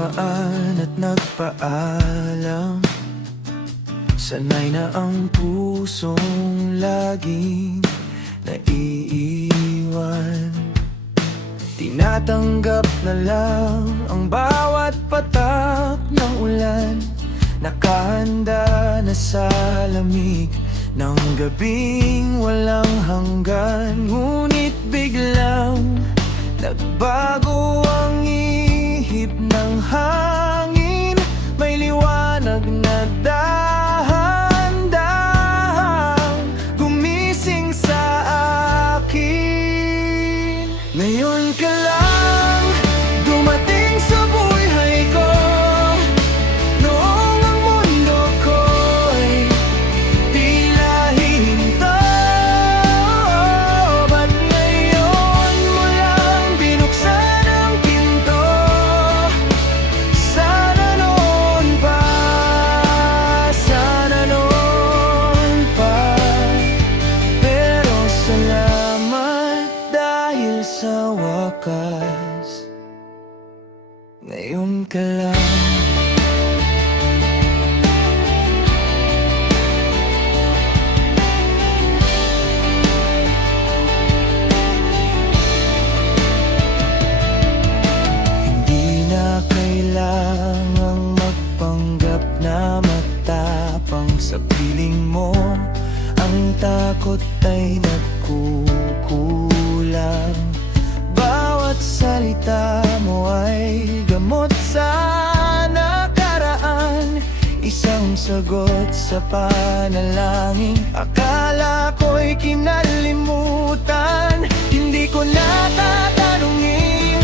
dumaan at nagpaalam. Sanay na ang pusong laging naiiwan. Tinatanggap na lang ang bawat patak ng ulan. Nakahanda na sa lamig ng gabing walang hanggan. Ngunit biglang nagbago ang ihip ng hangin. May liwanag na dahan-dahang gumising sa akin. Ngayon ka lang dumating sa buhay ko. Noong ang mundo ko'y tila hihinto, ba't ngayon mo lang binuksan ang pinto? Sana noon pa, sana noon pa. Pero salamat dahil sa wakas ngayon ka lang. Hindi na kailangang magpanggap na matapang. Sa piling mo ang takot ay nagkukulang. Bawat salita mo ay gamot sa nakaraan. Isang sagot sa panalangin. Akala ko'y kinalimutan. Hindi ko na tatanungin